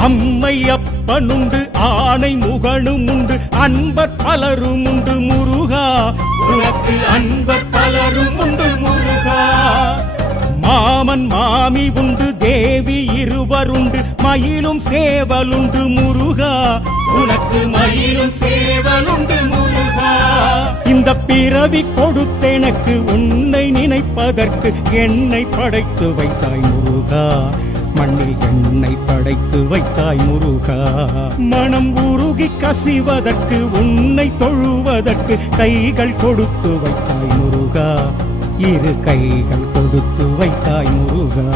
அம்மை அப்பனுண்டு ஆணை முகனும் உண்டு அன்பர் பலரும் உண்டு முருகா உனக்கு அன்பர் பலரும் உண்டு முருகா மாமன் மாமி உண்டு தேவி இருவருண்டு மயிலும் சேவலுண்டு முருகா உனக்கு மயிலும் சேவலுண்டு முருகா இந்த பிறவி கொடுத்தெனக்கு உன்னை நினைப்பதற்கு என்னை படைத்து வைத்தாய் முருகா மண்ணில் என்னை படைத்து வைத்தாய் முருகா மனம் உருகி கசிவதற்கு உன்னை தொழுவதற்கு கைகள் கொடுத்து வைத்தாய் முருகா இரு கைகள் கொடுத்து வைத்தாய் முருகா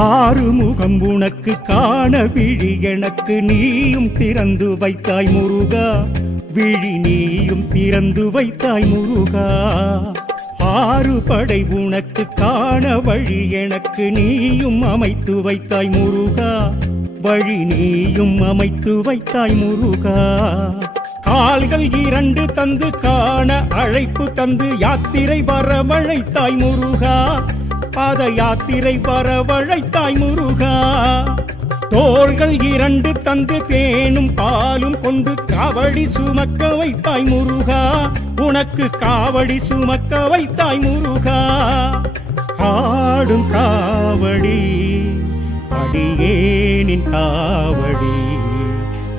ஆறுமுகம் உனக்கு காண விழி எனக்கு நீயும் திறந்து வைத்தாய் முருகா விழி நீயும் திறந்து வைத்தாய் முருகா ஆறு படை உனக்கு காண வழி எனக்கு நீயும் அமைத்து வைத்தாய் முருகா வழி நீயும் அமைத்து வைத்தாய் முருகா கால்கள் இரண்டு தந்து காண அழைப்பு தந்து யாத்திரை வரவழைத்தாய் முருகா பாத யாத்திரை வரவழைத்தாய் முருகா தோள்கள் இரண்டு தந்து தேனும் பாலும் கொண்டு காவடி சுமக்க வைத்தாய் முருகா உனக்கு காவடி சுமக்க வைத்தாய் முருகா ஆடும் காவடி அடியேனின் காவடி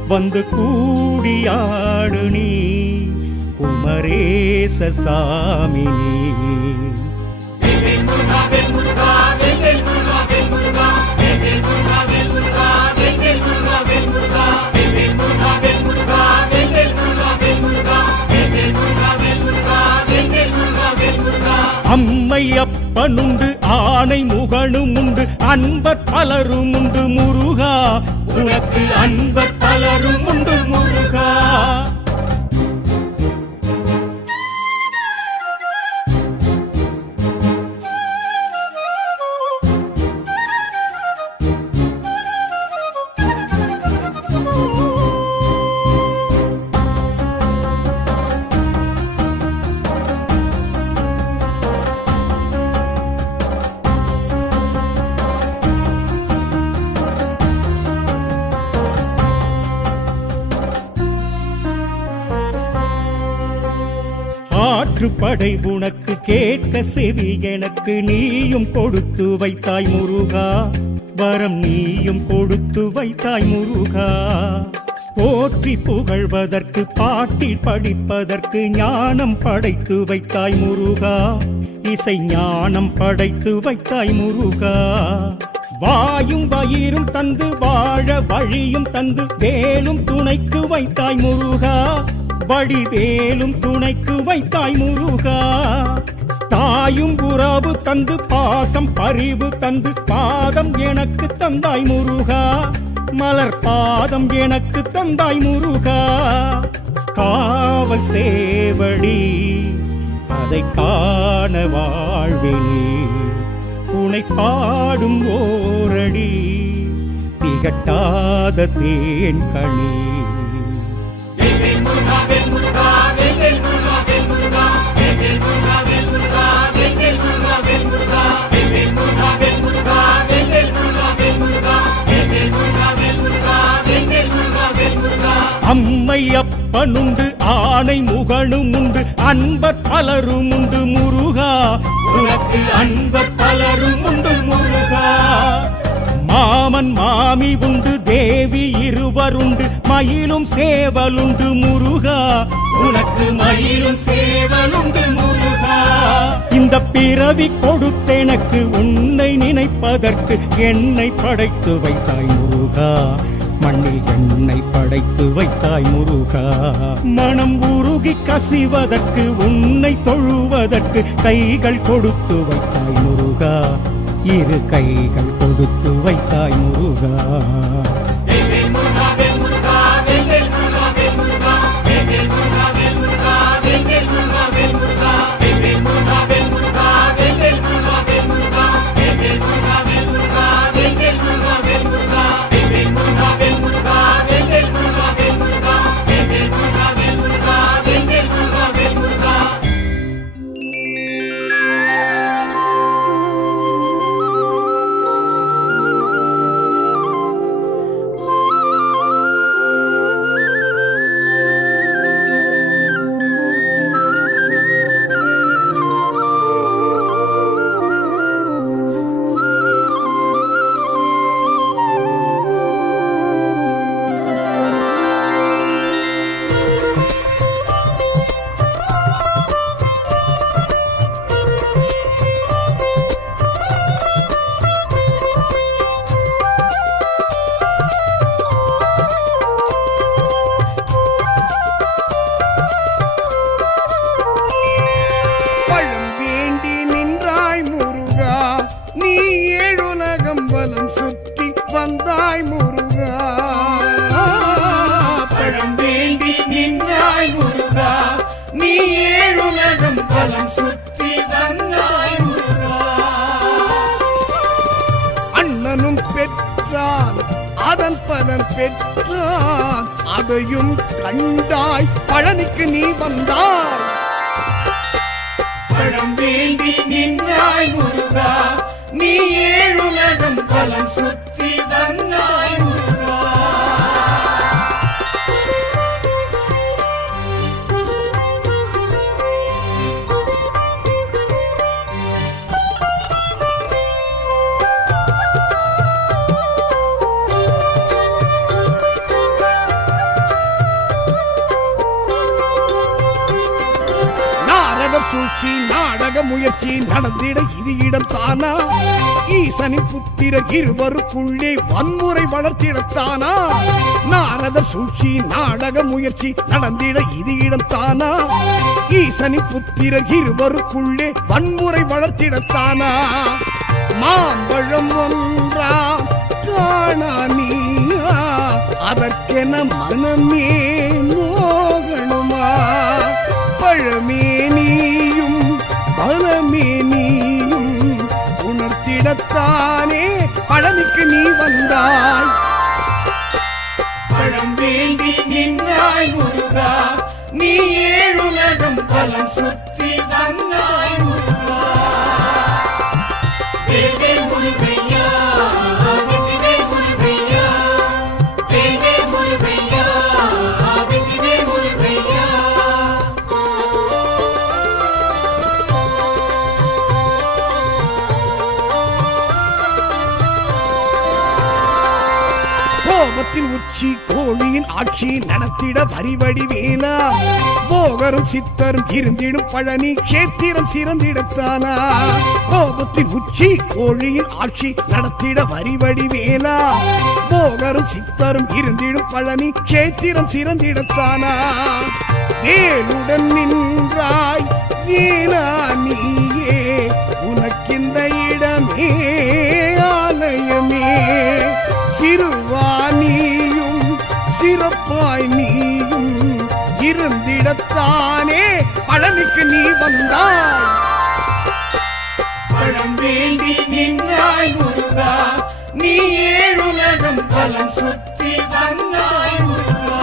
வந்து கூடியாடு நீ குமரேச சாமி அம்மை அப்பனுண்டு ஆணை முகனும் உண்டு அன்பர் பலரும் உண்டு முருகா உனக்கு அன்பர் பலரும் உண்டு முருகா படை உனக்கு கேட்க செவி எனக்கு நீயும் கொடுத்து வைத்தாய் முருகா வரம் நீயும் கொடுத்து வைத்தாய் முருகா போற்றி புகழ்வதற்கு பாட்டில் படிப்பதற்கு ஞானம் படைத்து வைத்தாய் முருகா இசை ஞானம் படைத்து வைத்தாய் முருகா வாயும் வயிறும் தந்து வாழ வழியும் தந்து வேலும் துணைக்கு வைத்தாய் முருகா வடிவேலும் துணைக்கு வைத்தாய் முருகா தாயும் உறவு தந்து பாசம் பரிவு தந்து பாதம் எனக்கு தந்தாய் முருகா மலர் பாதம் எனக்கு தந்தாய் முருகா காவல் சேவடி அதை காண வாழ்வினே உனை பாடும் ஓரடி திகட்டாத தேன் கனி அம்மை அப்பனுண்டு ஆணை முகனும் உண்டு அன்பர் பலரும் உண்டு முருகா உனக்கு அன்பர் பலரும் உண்டு முருகா மாமன் மாமி உண்டு தேவி இருவருண்டு மயிலும் சேவலுண்டு முருகா உனக்கு மயிலும் சேவலுண்டு முருகா இந்த பிறவி கொடுத்தெனக்கு உன்னை நினைப்பதற்கு என்னை படைத்து வைத்தாய் முருகா மண்ணில் எண்ணெய் படைத்து வைத்தாய் முருகா. மனம் உருகி கசிவதற்கு உன்னை தொழுவதற்கு கைகள் கொடுத்து வைத்தாய் முருகா. இரு கைகள் கொடுத்து வைத்தாய் முருகா. வந்தாய் முருகா. பழம் வேண்டி நின்றாய் முருகா. நீ ஏழுலகம் பலம் சுற்றி வந்தாய் முருகா. அண்ணனும் பெற்றான் அதன் பலன் பெற்றான் அதையும் கண்டாய் பழனிக்கு நீ வந்தாய். பழம் வேண்டி நின்றாய் முருகா. நீ ஏழுலகம் பலம் சுற்றி வந்தாய் முருகா. சூழ்ச்சி நாடக முயற்சி நடந்திட இது இடம் தானா? ஈசனின் புத்திரர் இருவருக்குள்ளே வன்முறை வளர்த்திடத்தானா? நாரத சூழ்ச்சி நாடக முயற்சி நடந்திட இது இடம் தானா? ஈசனின் புத்திரர் இருவருக்குள்ளே வன்முறை வளர்த்திடத்தானா? மாம்பழம் ஒன்றா காணா நீயா அதற்கென மனமே நோகணுமா? பழமே நீயும் பலமே நீயும் உணர்த்திடத்தானே பழனிக்கு நீ வந்தாய். பழம் வேண்டி நின்றாய் முருகா. நீ ஏழுலகம் பலம் சுற்றி வந்தாய் முருகா. கோபத்தின் உச்சி கோழியின் ஆட்சி நடத்திட வரிவடி வேலா. போகரும் சித்தரும் இருந்திடும் பழனி கேத்திரம் சிறந்திடத்தானா? கோபத்தின் உச்சி கோழியின் ஆட்சி நடத்திட வரிவடி வேலா. போகரும் சித்தரும் இருந்திடும் பழனி கேத்திரம் சிறந்திடத்தானா? வேலுடன் நின்றாய் வேலா நீயே உனக்கிந்த இடமே ஆலயமே. சிறுவானியும் சிறப்பாய் நீயும் இருந்திடத்தானே பழனிக்கு நீ வந்தாய். பழம் வேண்டி நின்றாய் முருகா. நீ ஏழுலகம் பலம் சுற்றி வந்தாய் முருகா.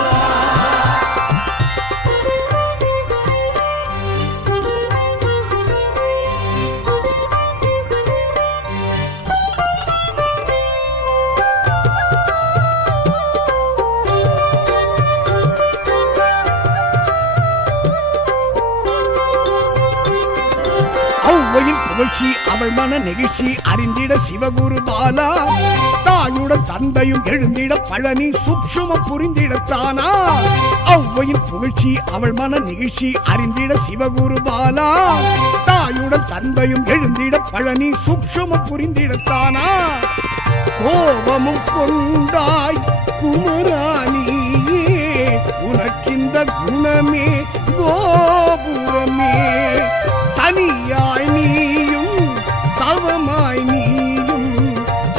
புகழ்ச்சி அவள் மன நெகிழ்ச்சி அறிந்திட சிவகுரு பாலா. தாயுடன் தந்தையும் எழுந்திட பழனி சூட்சுமம் புரிந்திடத்தானா? ஔவையின் புகழ்ச்சி அவள் மன நெகிழ்ச்சி அறிந்திட சிவகுரு பாலா. தாயுடன் தந்தையும் எழுந்திட பழனி சூட்சுமம் புரிந்திடத்தானா? கோபமும் கொண்டாய் குமராணியே, உனக்கிந்த குணமே கோபுரமே. தனியாய் நீயும் தவமாய் நீயும்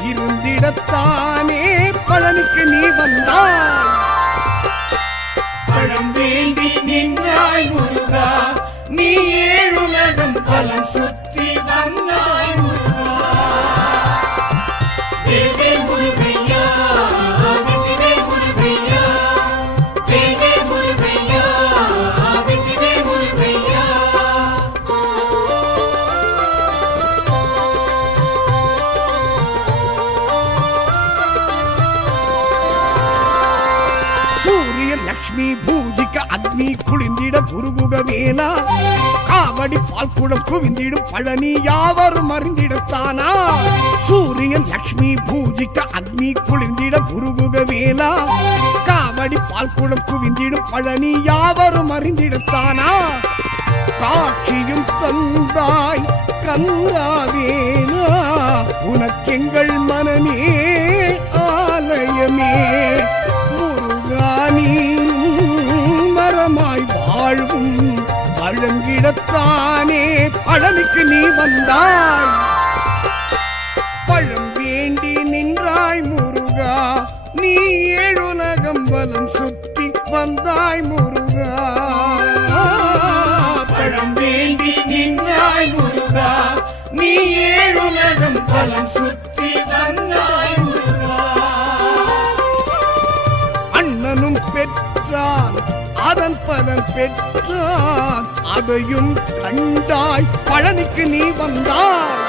இருந்திடத்தானே பழனிக்கு நீ வந்தாய். பழம் வேண்டி நின்றாய் முருகா, நீ ஏழுலகம் பலம் சுற்றி வந்தாய் முருகா. வேல்வேல் முருகையா, வெற்றிவேல் முருகையா, வேல்வேல் முருகையா, வெற்றிவேல் முருகையா. சூரியன் லக்ஷ்மி பூஜிக்க அக்னி குளிந்திட குருகுக வேலா, காவடி பால்குடம் குவிந்திடும் பழனி யாவரும் அறிந்திடத்தானா. சூரியன் லக்ஷ்மி பூஜிக்க அக்னி குளிர்ந்திட குருகுக வேலா, காவடி பால்குடம் குவிந்திடும் பழனி யாவரும் அறிந்திடத்தானா. காட்சியும் தந்தாய் கந்தாவேனா, உனக்கெங்கள் மனமே ஆலயமே. முருகா நீரும் மரமாய் வாழ்வும் பழங்கிடத்தானே பழனிக்கு நீ வந்தாய். பழம் வேண்டி நின்றாய் முருகா, நீ ஏழுலகம் வலம் சுற்றி வந்தாய் முருகா. பழம் வேண்டி நின்றாய் முருகா, நீ ஏழுலகம் வலம் சுற்றி வந்தாய் முருகா. அண்ணனும் பெற்றான் அதன் பலன் பெற்றான், அதையும் கண்டாய் பழனிக்கு நீ வந்தாய்.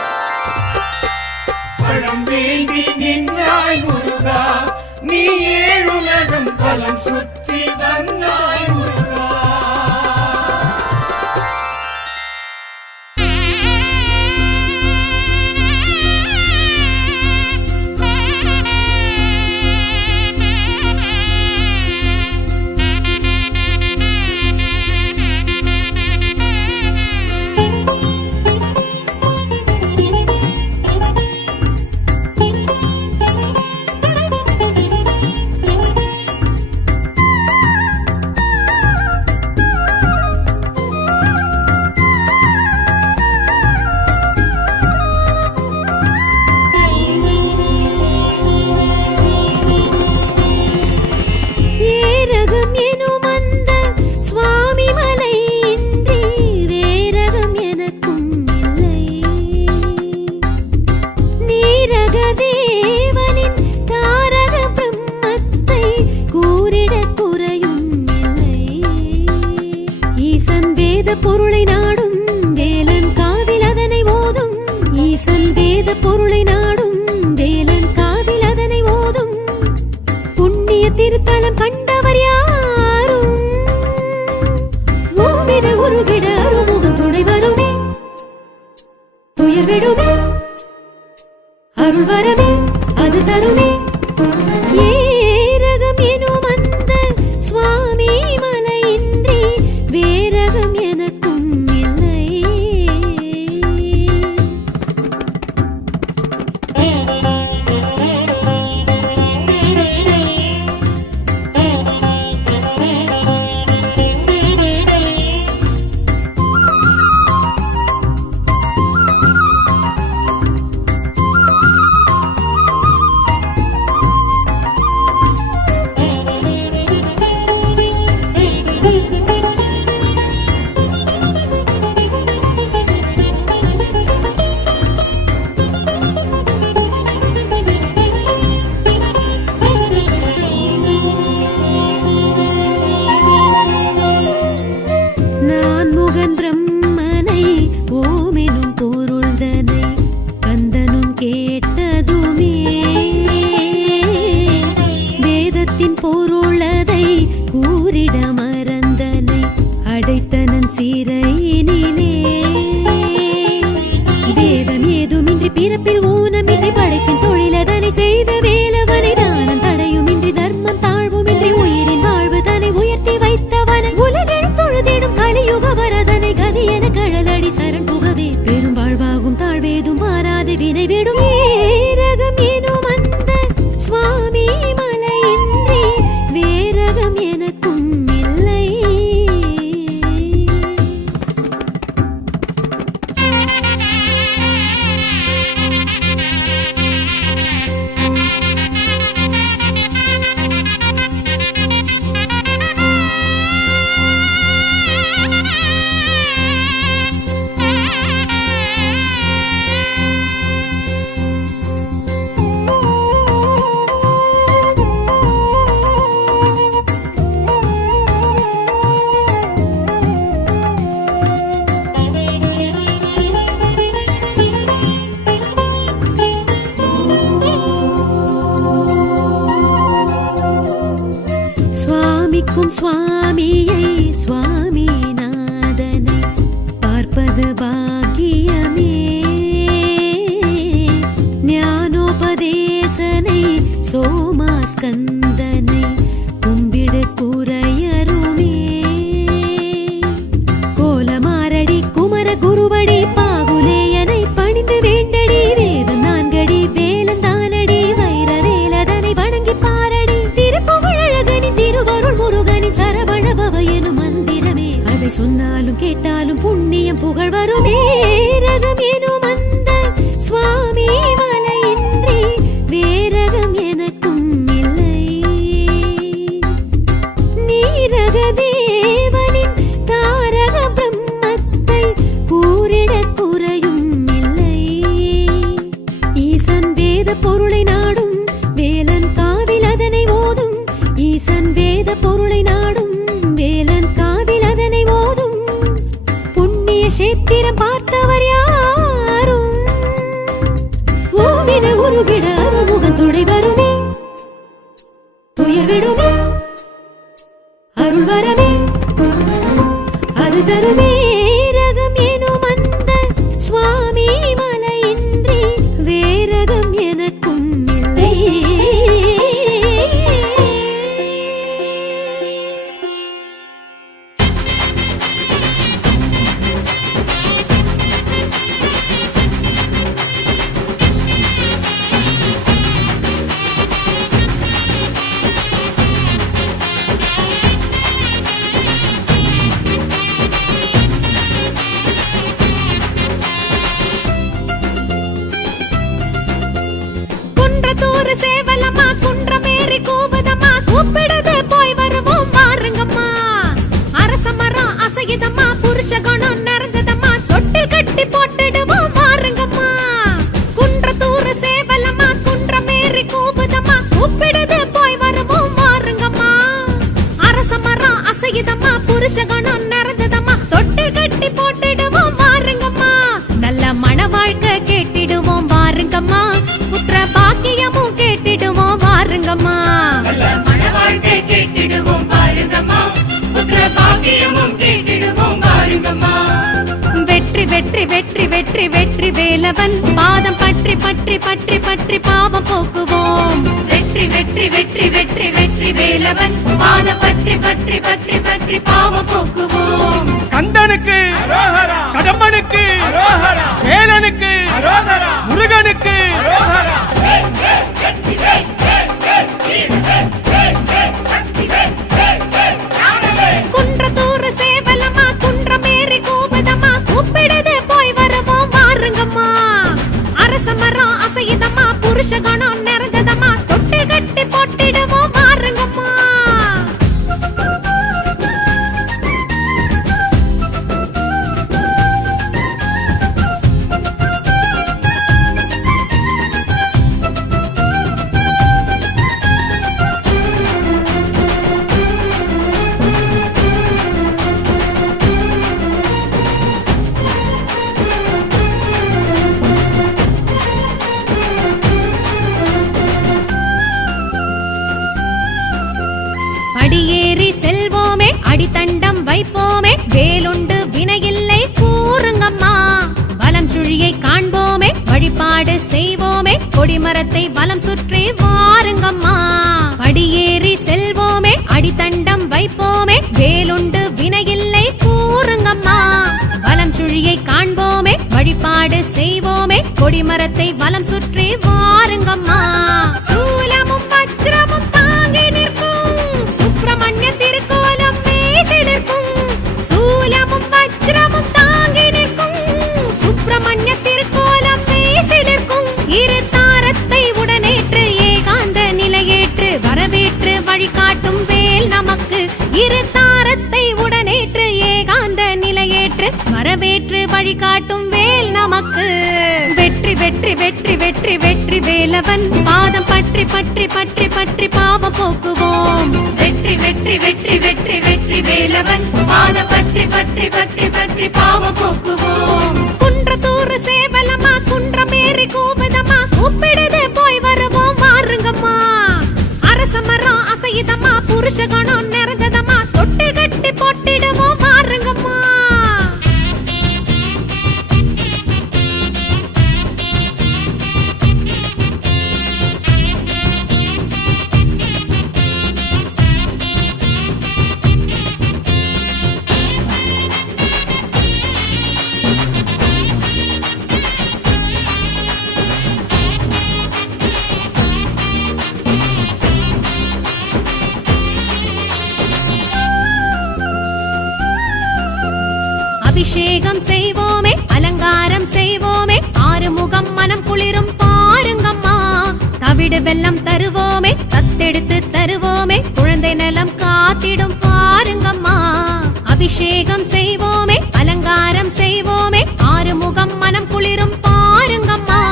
பழம் வேண்டி நின்றாய் முருகா, நீ ஏழுலகம் பலம் சுற்றி வந்தாய் முருகா. பொருளை நாடும் வேலன் காதில் அதனை ஓதும், ஈசன் வேத பொருளை நாடும் வேலன் காதில் அதனை ஓதும். புண்ணிய திருத்தலம் கண்டவர் யாரும் ஓவிட உருகிட அருமுகம் துணை வருமே, துயர் விடுமே அருள் வரவே அது தருமே. ஏரகம் எனும் அந்த சுவாமி மலையின்றி வேரகம் எனக்கும் இல்லை. பிறப்பில் ஊனமின்றி படைப்பின் தொழிலதனை செய்த வேலவனை தானம் தடையுமின்றி தர்மம் தாழ்வுமின்றி உயிரின் வாழ்வு தன்னை உயர்த்தி வைத்தவனை உலகெழும் தொழுதிடும் கலியுக வரதனை கதியென கழலடி சரண் புகவே பெரும் வாழ்வாகும் தாழ்வேதும் மாறாது வினை விடும் ஏரகம் எனும் அந்த காக்கும் சுவாமியை சுவாமிநாதனை பார்ப்பது பாக்கியமே. ஞானோபதேசனை சோமாஸ்கந்தனை கும்பிடு குறையருமே. கோலமாரடி குமர குருவடி பாகுலேயனை பணிந்து வேண்டடி. வேதம் நான்கடி வேலந்தானடி வைர வேலதனை வணங்கி பாரடி. திருப்புகழகனி திருவருள் முருகனின் சரவணபவ எனும் மந்திரமே. அதை சொன்னாலும் கேட்டாலும் புண்ணியம் புகழ் வருமே. ரகம் எனும் அந்த சுவாமி மலையின்றி வேரகம் எனக்கும் இல்லை. நீரக தேவனின் தாரக பிரம்மத்தை கூறிட குறையும் இல்லை. ஈசன் வேத பொருளை நாடும் வேலன் காதில் அதனை ஓதும். ஈசன் வேத பொருளை நாடும் வேலன் காதில் அதனை ஓதும். புண்ணிய சேத்திரம் பார்த்தவர் யாரும் ஓவின உருகிட அருமுகன் துணை வருமே. துயர் விடுமே அருள் வரவே அது தருமே. ரகம் எனும் அந்த சுவாமி மலையின்றி வேரகம் எனக்கும் இல்லை. குன்றத்தூர் சேவலம்மா குன்றமேறி கூவுதம்மா. கூப்பிடுது போய் வருவோம் வாருங்கம்மா. அரச மரம் அசையுதம்மா புருஷ குணம் நிறைஞ்சதம்மா. தொட்டில் கட்டி போட்டுடுவோம் வாருங்கம்மா. குன்றத்தூர் சேவலம்மா குன்றமேறி கூவுதம்மா. கூப்பிடுது போய் வருவோம் வாருங்கம்மா. அரச மரம் அசையுதம்மா புருஷ குணம் நிறைஞ்சதம்மா. தொட்டில் கட்டி போட்டுடுவோம் வாருங்கம்மா. நல்ல மன வாழ்க்கை கேட்டிடுவோம் வாருங்கம்மா. புத்திர பாக்கியமும் கேட்டிடுவோம் வாருங்கம்மா. நல்ல மன வாழ்க்கை கேட்டிடுவோம் பாருங்கம்மா. புத்திர பாக்கியமும் கேட்டிடுவோம் பாருங்கம்மா. வெற்றி வெற்றி வெற்றி வெற்றி வெற்றி வேலவன் பாதம் பற்றி பற்றி பற்றி பற்றி பாவம் போக்குவோம். வெற்றி வெற்றி வெற்றி வெற்றி வெற்றி வேலவன் பாதம் பற்றி பற்றி பற்றி பற்றி பாவம் போக்குவோம். கந்தனுக்கு கடம்பனுக்கு வேலனுக்கு முருகனுக்கு வெற்றி வேல் வேல் வேல் வீர வேல் வேல் வேல் சக்தி வேல் வேல் வேல் ஞான வேல். குன்றத்தூர் சேவலம்மா குன்றமேறி கூவுதம்மா. கூப்பிடுது போய் வருவோம் வாருங்கம்மா. அரச மரம் அசையுதம்மா புருஷ குணம் நிறைஞ்சதம்மா. தொட்டு கட்டி போட்டிடுவோம் வாருங்கம்மா. படியேறி செல்வோமே அடித்தண்டம் வைப்போமே. வேலுண்டு வினையில்லை கூறுங்கம்மா. வலம் சுழியை காண்போமே வழிபாடு செய்வோமே. கொடிமரத்தை வலம் சுற்றி வாருங்கம்மா. படியேறி செல்வோமே அடித்தண்டம் வைப்போமே. வேலுண்டு வினையில்லை கூறுங்கம்மா. வலம் சுழியை காண்போமே வழிபாடு செய்வோமே. கொடிமரத்தை வலம் சுற்றி வாருங்கம்மா. சூலமும் வஜ்ரமும் தாங்கி நிற்கும் சுப்பிரமணிய திருக்கோலம் பேசி நிற்கும். சூலமும் வஜ்ரமும் தாங்கி நிற்கும் சுப்பிரமணிய திருக்கோலம் பேசி நிற்கும். இரு தாரத்தை உடனேற்று ஏகாந்த நிலையேற்று வரவேற்று வழிகாட்டும் வேல் நமக்கு. இரு தாரத்தை உடனேற்று ஏகாந்த நிலையேற்று வரவேற்று வழிகாட்டும் வேல் நமக்கு. வெற்றி வெற்றி வெற்றி வெற்றி வெற்றி வேலவன் பாதம் பற்றி பற்றி பற்றி பற்றி பாவம் போக்குவோம். வெற்றி வெற்றி வெற்றி வெற்றி வெற்றி வேலவன் பாதம் பற்றி பற்றி பற்றி பற்றி பாவம் போக்குவோம். குன்றத்தூர் சேவலம்மா குன்றமேறி கூவுதம்மா. கூப்பிடுது போய் வருவோம் வாருங்கம்மா. அரச மரம் அசையுதம்மா புருஷ குணம் நிறைஞ்சதம்மா. போட்டிடுவோம் வாருங்கம்மா. அபிஷேகம் செய்வோமே, அலங்காரம் செய்வோமே, ஆறுமுகம் மனம் குளிரும் பாருங்கம்மா. தவிடு வெல்லம் தருவோமே, தத்தெடுத்து தருவோமே, குழந்தை நலம் காத்திடும் பாருங்கம்மா. அபிஷேகம் செய்வோமே, அலங்காரம் செய்வோமே, ஆறுமுகம் மனம் குளிரும் பாருங்கம்மா.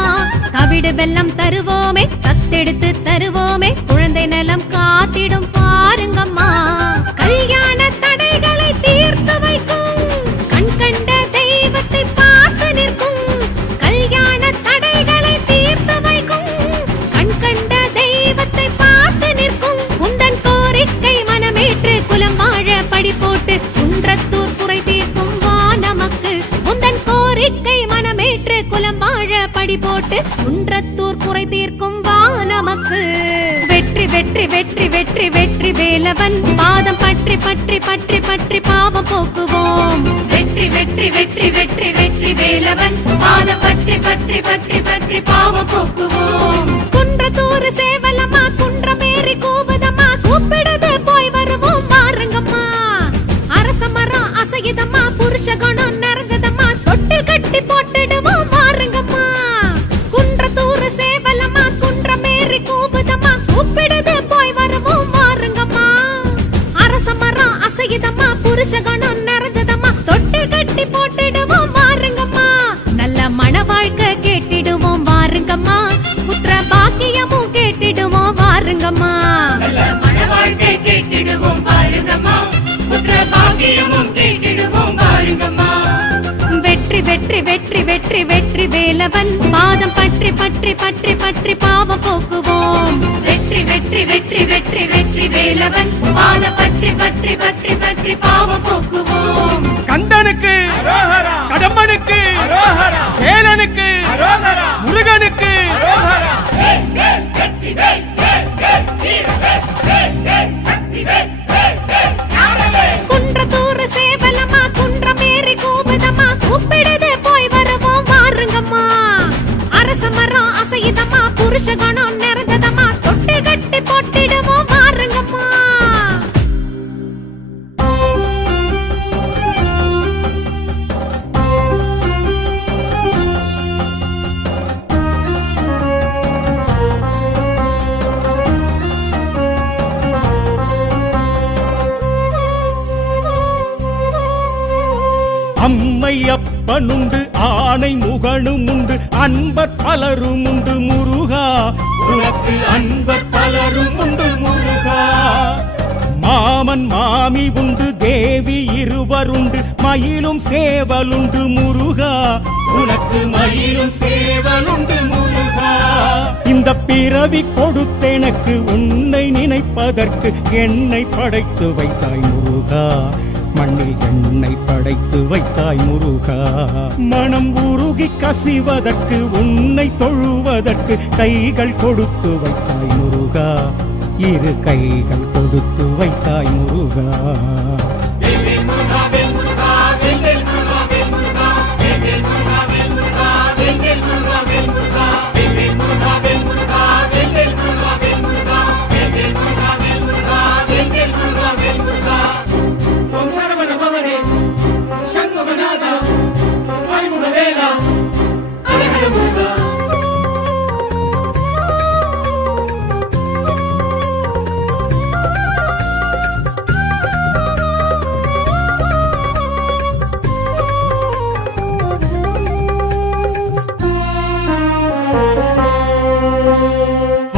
தவிடு வெல்லம் தருவோமே, தத்தெடுத்து தருவோமே, குழந்தை நலம் காத்திடும் பாருங்கம்மா. கல்யாண தடைகளை தீர்த்து வைக்கும் கண் கண்ட தெய்வத்தை பார்த்து நிற்கும். கல்யாண தடைகளை தீர்த்து வைக்கும் கண் கண்ட தெய்வத்தை பார்த்து நிற்கும். உந்தன் கோரிக்கை மனமேற்று குலம் வாழ படி போட்டு குன்றத்தூர் குறை தீர்க்கும் வா நமக்கு. உந்தன் கோரிக்கை மனமேற்று குலம் வாழ படி போட்டு குன்றத்தூர் குறை தீர்க்கும் வா நமக்கு. வெற்றி வெற்றி வெற்றி வெற்றி வெற்றி வேலவன் பாதம் பற்றி பற்றி பற்றி பற்றி பாவம் போக்குவோம். வெற்றி வெற்றி வெற்றி வெற்றி வெற்றி வேலவன் பாதம் பற்றி பற்றி பற்றி பற்றி பாவம் போக்குவோம். குன்றத்தூர் சேவலம்மா குன்றமேறி கூவுதம்மா, கூப்பிடுது போய் வருவோம் வாருங்கம்மா. அரச மரம் அசையுதம்மா, புருஷ குணம் நிறைஞ்சதம்மா, தொட்டில் கட்டி போட்டுடுவோம் வாருங்கம்மா. குன்றத்தூர் சேவலம்மா குன்றமேறி கூவுதம்மா, கூப்பிடுது போய் வருவோம் வாருங்கம்மா. அரச மரம் அசையுதம்மா, புருஷ குணம் நிறைஞ்சதம்மா, தொட்டில் கட்டி போட்டுடுவோம் வாருங்கம்மா. நல்ல மன வாழ்க்கை கேட்டிடுவோம் வாருங்கம்மா, புத்திர பாக்கியமும் கேட்டிடுவோம் வாருங்கம்மா. நல்ல மன வாழ்க்கை கேட்டிடுவோம் பாருங்கம்மா, புத்திர பாக்கியமும் கேட்டிடுவோம் பாருங்கம்மா. வெற்றி வெற்றி வெற்றி வெற்றி வெற்றி வேலவன் பாதம் பற்றி பற்றி பற்றி பற்றி பாவம் போக்குவோம். வெற்றி வெற்றி வெற்றி வெற்றி வெற்றி வேலவன் பாதம் பற்றி பற்றி பற்றி பற்றி பாவம் போக்குவோம். கந்தனுக்கு கடம்பனுக்கு வேலனுக்கு முருகனுக்கு வேல் வேல் வெற்றி வேல் வேல் வேல் வீர வேல் வேல் வேல் சக்தி வேல் வேல் வேல் ஞான வேல். குன்றத்தூர் சேவலம்மா குன்றமேறி கூவுதம்மா, கூப்பிடுது போய் வருவோம் வாருங்கம்மா. அரச மரம் அசையுதம்மா, புருஷ குணம் நிறைஞ்சதம்மா, தொட்டில் கட்டி போட்டிடுவோம் வாருங்கம்மா. அம்மை அப்பனுண்டு ஆணை முகனும் உண்டு அன்பர் பலரும் உண்டு முருகா. உனக்கு அன்பர் பலரும் உண்டு முருகா. மாமன் மாமி உண்டு தேவி இருவருண்டு மயிலும் சேவலுண்டு முருகா. உனக்கு மயிலும் சேவலுண்டு முருகா. இந்த பிறவி கொடுத்தெனக்கு உன்னை நினைப்பதற்கு என்னை படைத்து வைத்தாய் முருகா. மண்ணில் என்னை படைத்து வைத்தாய் முருகா. மனம் உருகி கசிவதற்கு உன்னை தொழுவதற்கு கைகள் கொடுத்து வைத்தாய் முருகா. இரு கைகள் கொடுத்து வைத்தாய் முருகா.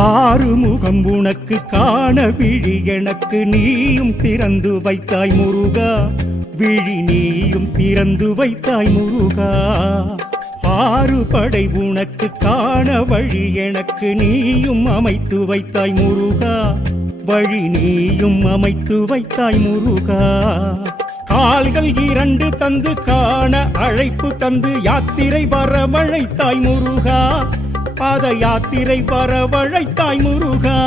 ஆறுமுகம் உனக்கு காண விழி எனக்கு நீயும் திறந்து வைத்தாய் முருகா. விழி நீயும் திறந்து வைத்தாய் முருகா. ஆறு படை உனக்கு காண வழி எனக்கு நீயும் அமைத்து வைத்தாய் முருகா. வழி நீயும் அமைத்து வைத்தாய் முருகா. கால்கள் 2 தந்து காண அழைப்பு தந்து யாத்திரை வரவழைத்தாய் முருகா, பாத யாத்திரை வரவழைத்தாய் முருகா.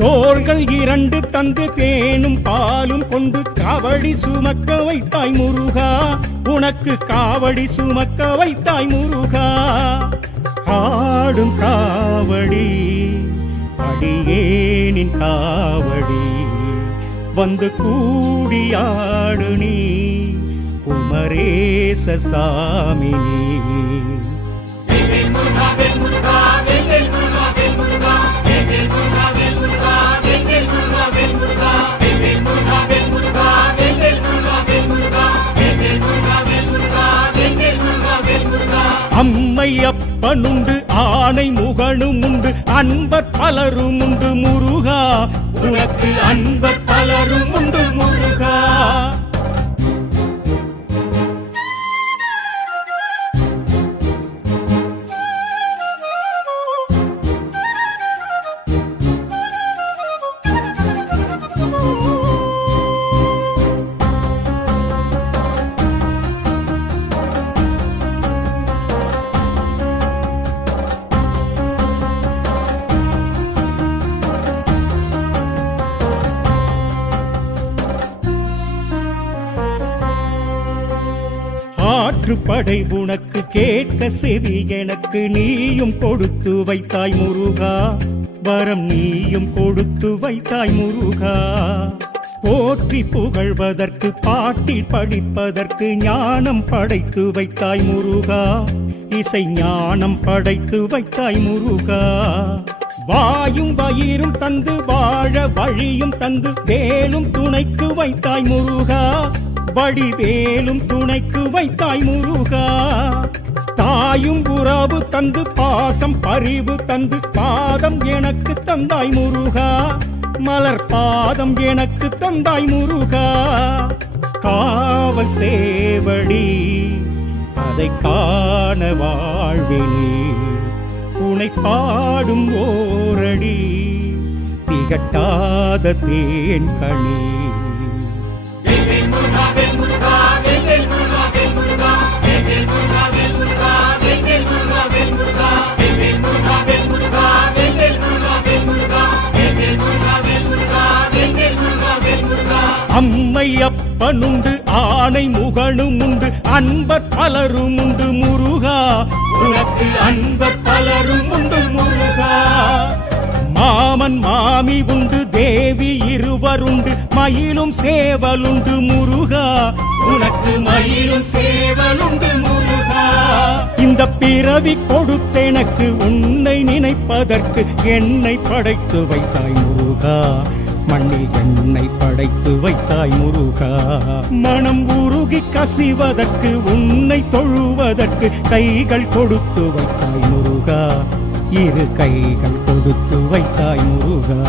தோள்கள் 2 தந்து தேனும் பாலும் கொண்டு காவடி சுமக்க வைத்தாய் முருகா, உனக்கு காவடி சுமக்க வைத்தாய் முருகா. ஆடும் காவடி அடியேனின் காவடி, வந்து கூடியாடு நீ குமரேச சாமி நீ. அம்மை அப்பனுண்டு ஆணை முகனும் உண்டு அன்பர் பலரும் உண்டு முருகா, உனக்கு அன்பர் பலரும் உண்டு முருகா. படை உனக்கு கேட்க செவி எனக்கு நீயும் கொடுத்து வைத்தாய் முருகா, வரம் நீயும் கொடுத்து வைத்தாய் முருகா. போற்றி புகழ்வதற்கு பாட்டில் படிப்பதற்கு ஞானம் படைத்து வைத்தாய் முருகா, இசை ஞானம் படைத்து வைத்தாய் முருகா. வாயும் வயிறும் தந்து வாழ வழியும் தந்து வேலும் துணைக்கு வைத்தாய் முருகா, வடிவேலும் துணைக்கு வைத்தாய் முருகா. தாயும் உறவு தந்து பாசம் பரிவு தந்து பாதம் எனக்கு தந்தாய் முருகா, மலர் பாதம் எனக்கு தந்தாய் முருகா. காவல் சேவடி அதை காண வாழ்வினி, உனை பாடும் ஓரடி திகட்டாத தேன் கனி. அம்மை அப்பனுண்டு ஆணை முகனும் உண்டு அன்பர் பலரும் உண்டு முருகா, உனக்கு அன்பர் பலரும் உண்டு முருகா. மாமன் மாமி உண்டு தேவி இருவருண்டு மயிலும் சேவலுண்டு முருகா, உனக்கு மயிலும் சேவலுண்டு முருகா. இந்த பிறவி கொடுத்தெனக்கு உன்னை நினைப்பதற்கு என்னை படைத்து வைத்தாய் முருகா, மண்ணில் என்னை படைத்து வைத்தாய் முருகா. மனம் உருகி கசிவதற்கு உன்னை தொழுவதற்கு கைகள் கொடுத்து வைத்தாய் முருகா, இரு கைகள் கொடுத்து வைத்தாய் முருகா.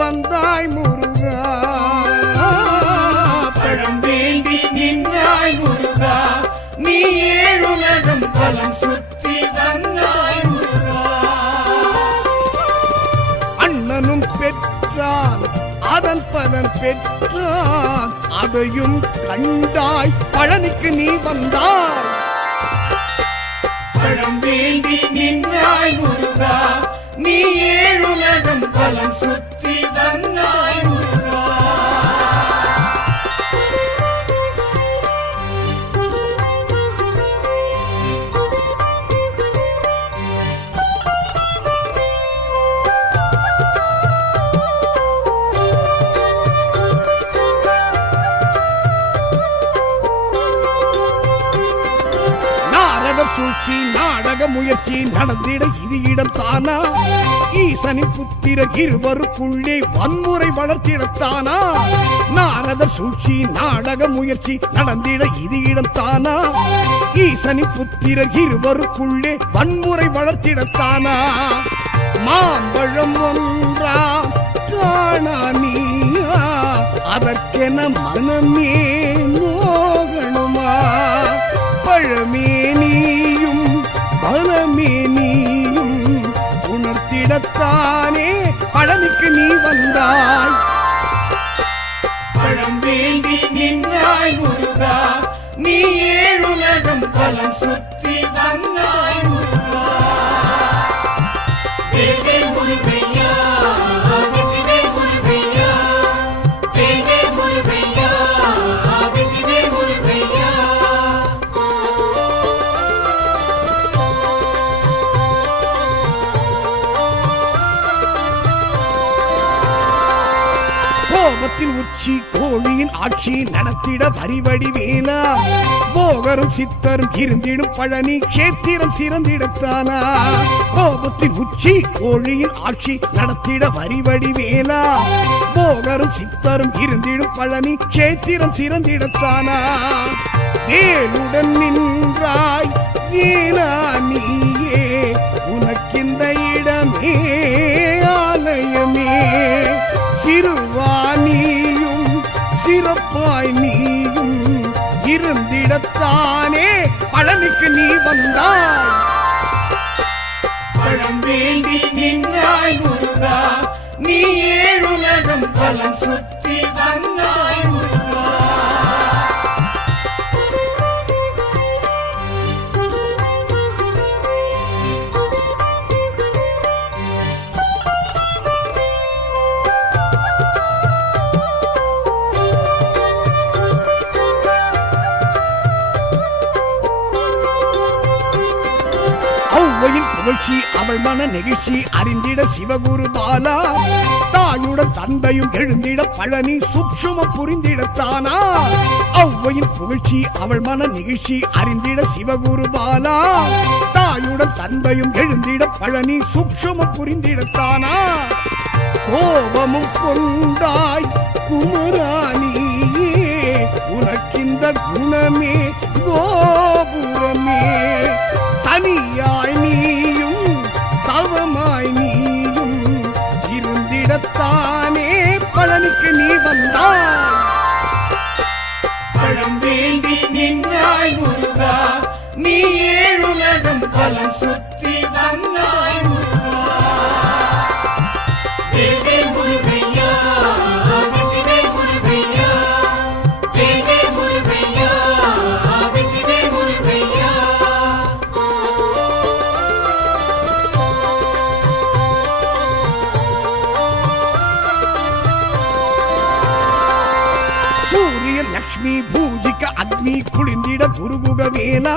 வந்தாய் முருகா, பழம் வேண்டி நின்றாய் முருகா, நீ ஏழுலகம் பலம் சுற்றி வந்தாய் முருகா. அண்ணனும் பெற்றான் அதன் பலன் பெற்றான் அதையும் கண்டாய் பழனிக்கு நீ வந்தாய் பழம் வேண்டி நின்றாய் முருகா நீ ஏழுலகம் பலம் சுற்றி வந்தாய் முருகா சூழ்ச்சி நாடக முயற்சி நடந்திட இது இடம் தானா ஈசனின் புத்திரர் இருவருக்குள்ளே வன்முறை வளர்த்திடத்தானா நாரதர் சூழ்ச்சி நாடக முயற்சி நடந்திட இது இடம் தானா ஈசனின் புத்திரர் இருவருக்குள்ளே வன்முறை வளர்த்திடத்தானா மாம்பழம் ஒன்றா காணா நீயா அதற்கென மனமே நோகணுமா பழமே நீயும் பலமே நீயும் உணர்த்திடத்தானே பழனிக்கு நீ வந்தாய் பழம் வேண்டி நின்றாய் முருகா நீ ஏழுலகம் பலம் சுற்றி வந்தாய் முருகா வேல்வேல் முருகையா வெற்றிவேல் முருகையா வேல்வேல் முருகையா வெற்றிவேல் முருகையா கோபத்தின் உச்சி கோழியின் ஆட்சி நடத்திட வரிவடி வேலா போகரும் சித்தரும் இருந்திடும் பழனி கேத்திரம் சிறந்திடத்தானா கோபத்தின் உச்சி கோழியின் ஆட்சி நடத்திட வரிவடி வேலா போகரும் சித்தரும் இருந்திடும் பழனி கேத்திரம் சிறந்திடத்தானா வேலுடன் நின்றாய் வேலா நீயே உனக்கிந்த இடமே ஆலயமே சிறுவானியும் சிறப்பாய் நீயும் இருந்திடத்தானே பழனிக்கு நீ வந்தாய் பழம் வேண்டி நின்றாய் முருகா நீ ஏழுலகம் பலம் சுற்றி வந்தாய் முருகா புகழ்ச்சி அவள் மன நெகிழ்ச்சி அறிந்திட சிவகுரு பாலா தாயுடன் தந்தையும் எழுந்திட பழனி சூட்சுமம் புரிந்திடத்தானா ஔவையின் புகழ்ச்சி அவள் மன நெகிழ்ச்சி அறிந்திட சிவகுரு பாலா தாயுடன் தந்தையும் எழுந்திட பழனி சூட்சுமம் புரிந்திடத்தானா கோபமும் கொண்டாய் குமராணியே உனக்கிந்த குணமே கோபுரமே தனியாய் நீயும் தவமாய் நீயும் இருந்திடத்தானே பழனிக்கு நீ வந்தாய் பழம் வேண்டி நின்றாய் முருகா நீ ஏழுலகம் பலம் சுற்றி வந்தாய் முருகா வேல்வேல் முருகையா வெற்றிவேல் முருகையா வேல்வேல் முருகையா வெற்றிவேல் முருகையா சூரியன் லட்சுமி பூஜிக்க அக்னி குளிந்திட குருகுக வேலா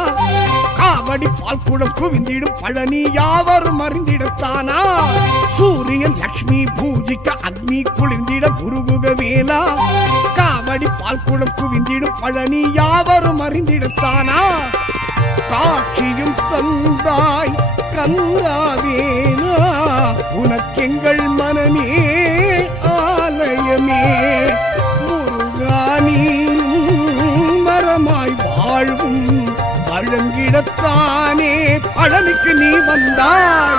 காவடி பால்குடம் குவிந்திடும் பழனி யாவரும் அறிந்திடத்தானா சூரியன் லட்சுமி பூஜிக்க அக்னி குளிர்ந்திட குருகுக வேலா காவடி பால்குடம் குவிந்திடும் பழனி யாவரும் அறிந்திடத்தானா காட்சியும் தந்தாய் கந்தாவேலா உனக்கெங்கள் மனமே ஆலயமே முருகானியும் மரமாய் வாழ்வும் வழங்கிடத்தானே பழனிக்கு நீ வந்தாய்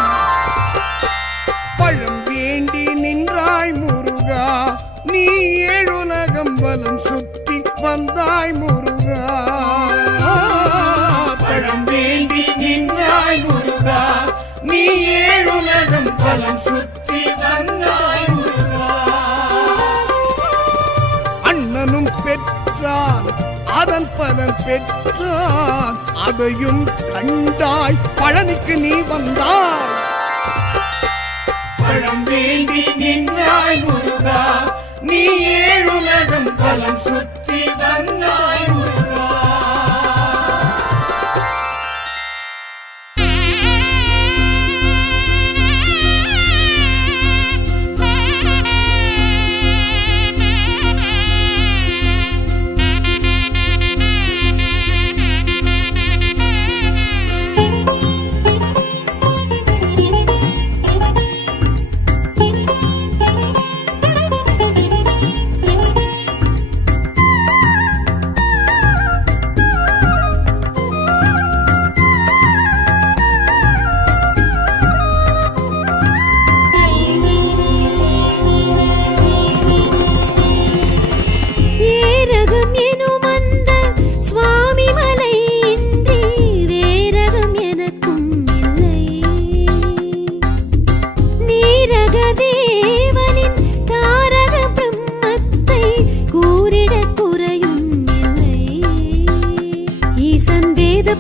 பழம் வேண்டி நின்றாய் முருகா நீ ஏழுலகம் பலம் சுற்றி வந்தாய் முருகா பழம் வேண்டி நின்றாய் முருகா நீ ஏழுலகம் பலம் சுற்றி வந்தாய் முருகா அதன் பலன் பெற்றான். அதையும் கண்டாய், பழனிக்கு நீ வந்தாய். பழம் வேண்டி நின்றாய் முருகா, நீ ஏழுலகம் பலம் சுற்றி வந்தாய் முருகா.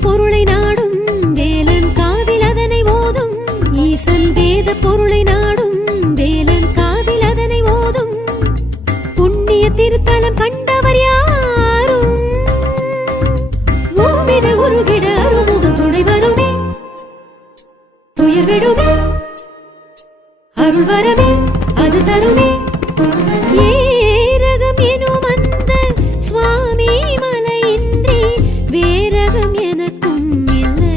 பொருளை நாடும் வேலன் காதில் அதனை ஓதும். ஈசன் வேத பொருளை நாடும் வேலன் காதில் அதனை ஓதும். புண்ணிய திருத்தலம் கண்டவர் யாரும் ஓமிட உருகிட அருமுகம் துணை வருமே. துயர் விடுமே அருள் வரமே அது தருமே. ஏரகம் எனும் அந்த சுவாமி மலையின்றி வேரகம் எனக்கும் இல்லை.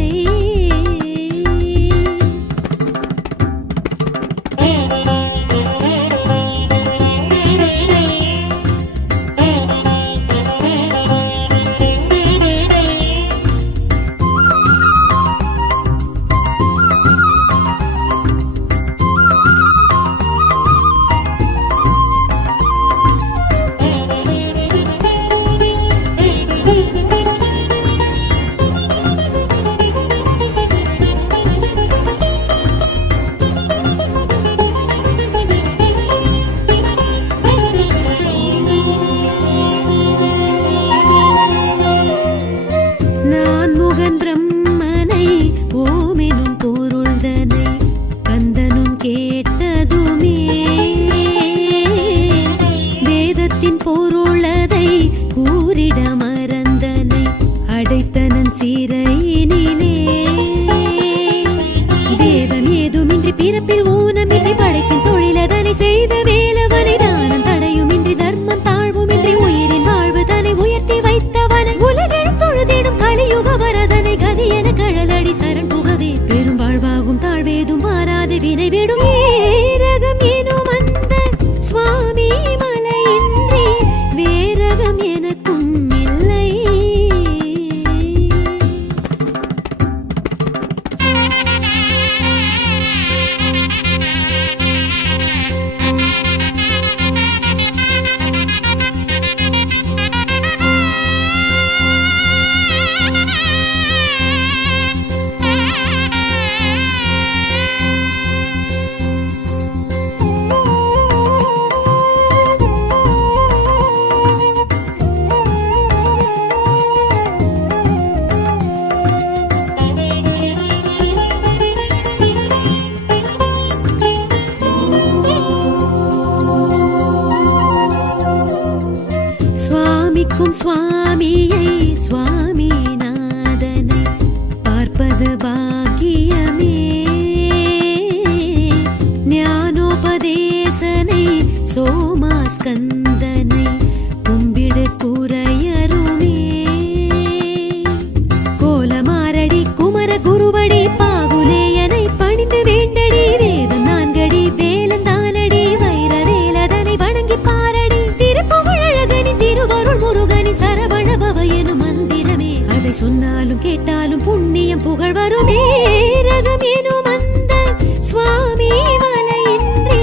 சிறையினிலே வேதம் ஏதுமின்றி பிறப்பில் ஊனமின்றி படைப்பின் தொழிலதனை செய்த வேலவனை தானம் தடையுமின்றி தர்மம் தாழ்வுமின்றி உயிரின் வாழ்வு தனை உயர்த்தி வைத்தவன் உலகில் தொழுதிடும் கலியுக வரதனை கதி என கழலடி சரண் புகவே பெரும் வாழ்வாகும் தாழ்வேதும் மாறாது வினை விடும். ஏரகம் எனும் அந்த சுவாமி மலையின்றி வேரகம் எனக்கும் இல்லை. சுவாமிக்கும் சுவாமியை சுவாமிநாதனை பார்ப்பது பாக்கியமே. ஞானோபதேசனை சோமாஸ்கந்தனை கும்பிடு குறையருமே. கோலமாரடி குமர குருவடி பாகுலேயனை பணிந்து வேண்டடி வேதம் நான்கடி வேலந்தானடி வைர வேலதனை வணங்கி பாரடி. திருப்புகழகனின் திருவருள் முருகனின் சரவணபவ எனும் மந்திரமே அதை சொன்னாலும் கேட்டாலும் புண்ணியம் புகழ் வருமே. ரகம் எனும் அந்த சுவாமி மலையின்றி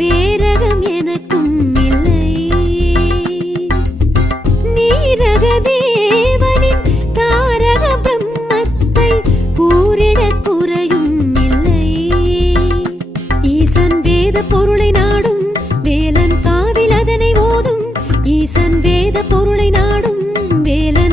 வேரகம் எனக்கும் இல்லை. நீரக தேவனின் தாரக பிரம்மத்தை கூறிட குறையும் இல்லை. ஈசன் வேத பொருளை நாடும் வேலன் காதில் அதனை ஓதும். ஈசன் வேத பொருளை நாடும் வேலன்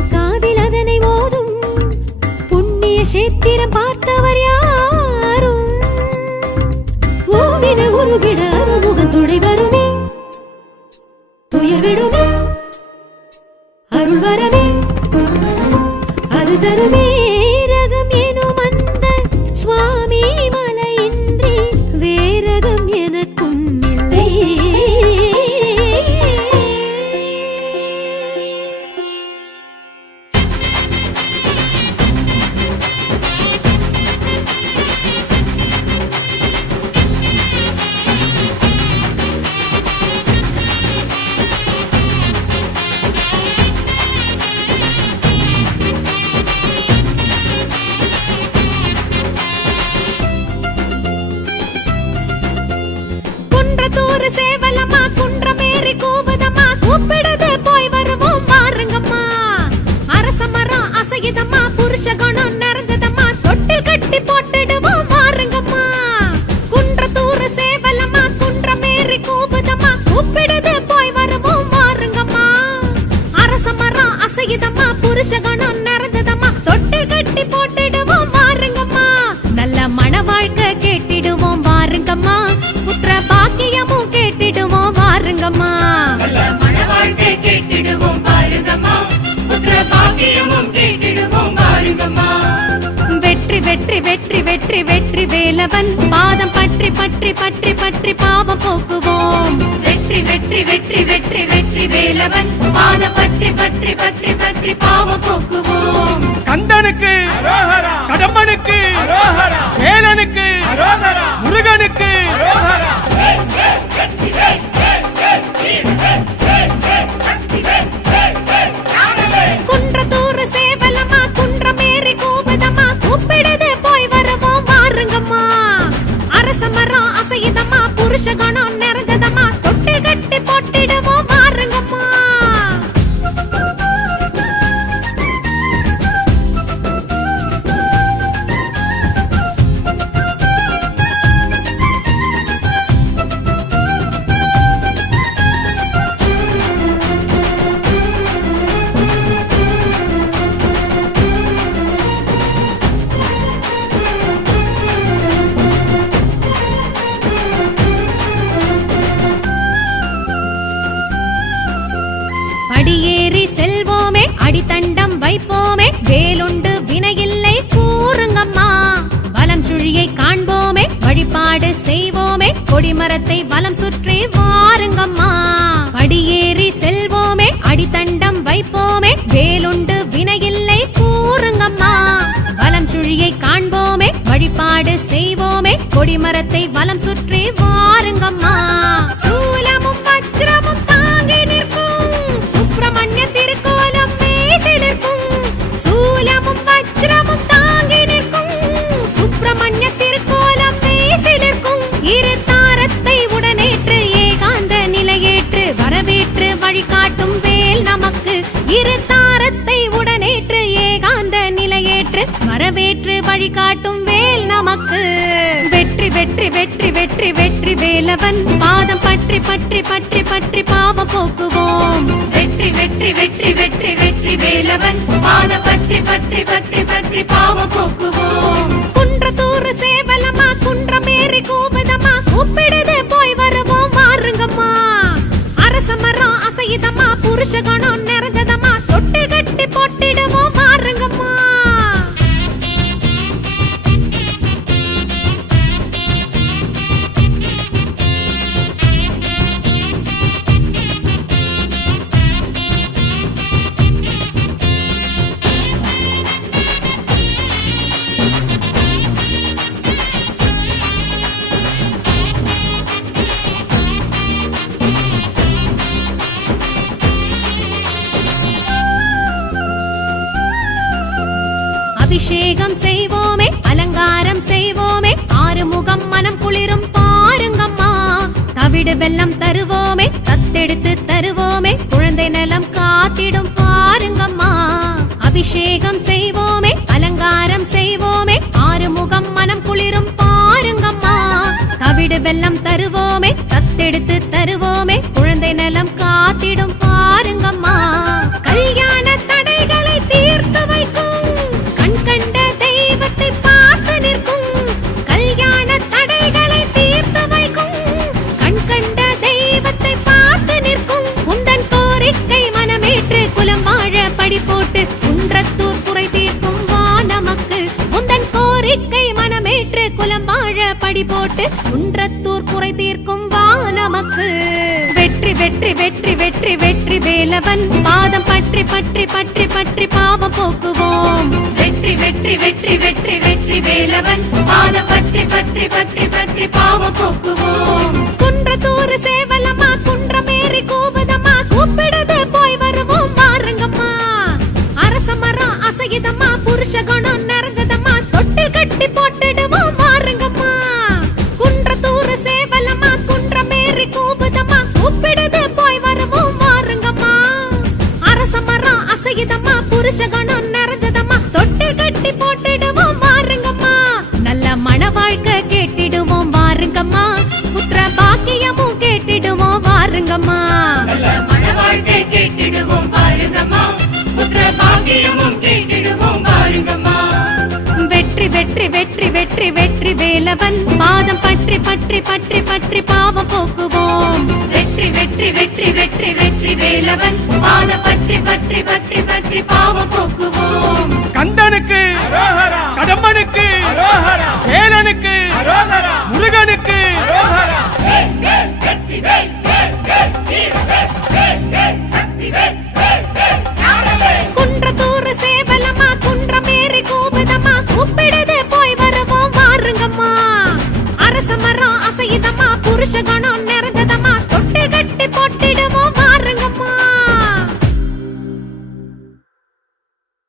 தருவேரகம் எனும் அந்த சுவாமி மலையின்றி வேரகம் எனக்கும் இல்லை. குன்றத்தூர் சேவலம்மா குன்றமேறி கூவுதம்மா கூப்பிடுது போய் வருவோம் வாருங்கம்மா. அரச மரம் அசையுதம்மா புருஷ குணம் நிறைஞ்சதம்மா தொட்டில் கட்டி போட்டுடுவோம் வாருங்கம்மா. குன்றத்தூர் சேவலம்மா குன்றமேறி கூவுதம்மா கூப்பிடுது போய் வருவோம் வாருங்கம்மா. அரச மரம் அசையுதம்மா புருஷ குணம் நிறைஞ்சதம்மா தொட்டில் கட்டி போட்டுடுவோம் வாருங்கம்மா. நல்ல மன வாழ்க்கை கேட்டிடுவோம் வாருங்கம்மா. புத்திர பாக்கியமும் கேட்டிடுவோம் வாருங்கம்மா. நல்ல மன வாழ்க்கை கேட்டிடுவோம் பாருங்கம்மா. புத்திர பாக்கியமும் கேட்டிடுவோம் பாருங்கம்மா. வெற்றி வெற்றி வெற்றி வெற்றி வெற்றி வேலவன் பாதம் பற்றி பற்றி பற்றி பற்றி பாவம் போக்குவோம். வெற்றி வெற்றி வெற்றி வெற்றி வெற்றி வேலவன் பாதம் பற்றி பற்றி பற்றி பற்றி பாவம் போக்குவோம். கந்தனுக்கு கடம்பனுக்கு வேலனுக்கு முருகனுக்கு வேல் வேல் வெற்றி வேல் வேல் வேல் வீர வேல் வேல் வேல் சக்தி வேல் வேல் வேல் ஞான வேல். குன்றத்தூர் சேவலம்மா குன்றமேறி கூவுதம்மா கூப்பிடுது போய் வருவோம் வாருங்கம்மா. அரச மரம் அசையுதம்மா புருஷ குணம் நிறைஞ்சதம்மா தொட்டில் கட்டி போட்டிடுவோம் வாருங்கம்மா. படியேறி செல்வோமே அடித்தண்டம் வைப்போமே வேலுண்டு வினையில்லை கூறுங்கம்மா. வலம் சுழியை காண்போமே வழிபாடு செய்வோமே கொடிமரத்தை வலம் சுற்றி வாருங்கம்மா. படியேறி செல்வோமே அடித்தண்டம் வைப்போமே வேலுண்டு வினையில்லை கூறுங்கம்மா. வலம் சுழியை காண்போமே வழிபாடு செய்வோமே கொடிமரத்தை வலம் சுற்றி வாருங்கம்மா. சூலமும் வஜ்ரமும் தாங்கி நிற்கும் சுப்பிரமணிய திருக்கோலம் பேசி நிற்கும். சூலமும் வஜ்ரமும் தாங்கி நிற்கும் சுப்பிரமணிய திருக்கோலம் பேசி நிற்கும். இரு தாரத்தை உடனேற்று ஏகாந்த நிலையேற்று வரவேற்று வழிகாட்டும் வேல் நமக்கு. இரு தாரத்தை உடனேற்று ஏகாந்த நிலையேற்று வரவேற்று வழிகாட்டும் வேல் நமக்கு. வெற்றி வெற்றி வெற்றி வெற்றி வெற்றி வேலவன் பாதம் பற்றி பற்றி பற்றி பற்றி பாவம் போக்குவோம். வெற்றி வெற்றி வெற்றி வெற்றி வெற்றி வேலவன் பாதம் பற்றி பற்றி பற்றி பற்றி பாவம் போக்குவோம். குன்றத்தூர் சேவலம்மா குன்றமேறி கூவுதம்மா கூப்பிடுது போய் வருவோம் வாருங்கம்மா. அரச மரம் அசையுதம்மா புருஷ குணம் நிறைஞ்சதம்மா தொட்டில் கட்டி போட்டிடுவோம் வாருங்கம்மா. அபிஷேகம் செய்வோமே அலங்காரம் செய்வோமே ஆறுமுகம் மனம் குளிரும் பாருங்கம்மா. தவிடு வெல்லம் தருவோமே தத்தெடுத்து தருவோமே குழந்தை நலம் காத்திடும் பாருங்கம்மா. அபிஷேகம் செய்வோமே அலங்காரம் செய்வோமே ஆறுமுகம் மனம் குளிரும் பாருங்கம்மா. தவிடு வெல்லம் தருவோமே தத்தெடுத்து தருவோமே குழந்தை நலம் காத்திடும் பாருங்கம்மா. கல்யாண தடைகளை தீர்த்து வைக்கும் கண் கண்ட தெய்வத்தை பார்த்து நிற்கும். கல்யாண தடைகளை தீர்த்து வைக்கும் கண் கண்ட தெய்வத்தை பார்த்து நிற்கும். உந்தன் கோரிக்கை மனமேற்று குலம் வாழ படி போட்டு குன்றத்தூர் குறை தீர்க்கும் பாட்டு குன்றத்தூர் குறை தீர்க்கும் வா நமக்கு. வெற்றி வெற்றி வெற்றி வெற்றி வெற்றி வேலவன் பாதம் பற்றி பற்றி பற்றி பற்றி பாவம் போக்குவோம். வெற்றி வெற்றி வெற்றி வெற்றி வெற்றி வேலவன் பாதம் பற்றி பற்றி பற்றி பற்றி பாவம் போக்குவோம். குன்றத்தூர் சேவலம்மா குன்றமேறி கூவுதம்மா கூப்பிடுது போய் வருவோம் வாருங்கம்மா. அரச மரம் அசையுதம்மா புருஷ குணம் நிறைஞ்சதம்மா தொட்டில் கட்டி போட்டுடுவோம் வாருங்கம்மா. குன்றத்தூர் சேவலம்மா குன்றமேறி கூவுதம்மா கூப்பிடுது போய் வருவோம் வாருங்கம்மா. அரச மரம் அசையுதம்மா புருஷ குணம் நிறைஞ்சதம்மா தொட்டில் கட்டி போட்டுடுவோம் வாருங்கம்மா. நல்ல மன வாழ்க்கை கேட்டிடுவோம் வாருங்கம்மா. புத்திர பாக்கியமும் கேட்டிடுவோம் வாருங்கம்மா. நல்ல மன வாழ்க்கை கேட்டிடுவோம் பாருங்கம்மா. புத்திர பாக்கியமும் கேட்டிடுவோம் பாருங்கம்மா. வெற்றி வெற்றி வெற்றி வெற்றி வெற்றி வேலவன் பாதம் பற்றி பற்றி பற்றி பற்றி பாவம் போக்குவோம். வெற்றி வெற்றி வெற்றி வெற்றி வெற்றி வேலவன் பாதம் பற்றி பற்றி பற்றி பற்றி பாவம்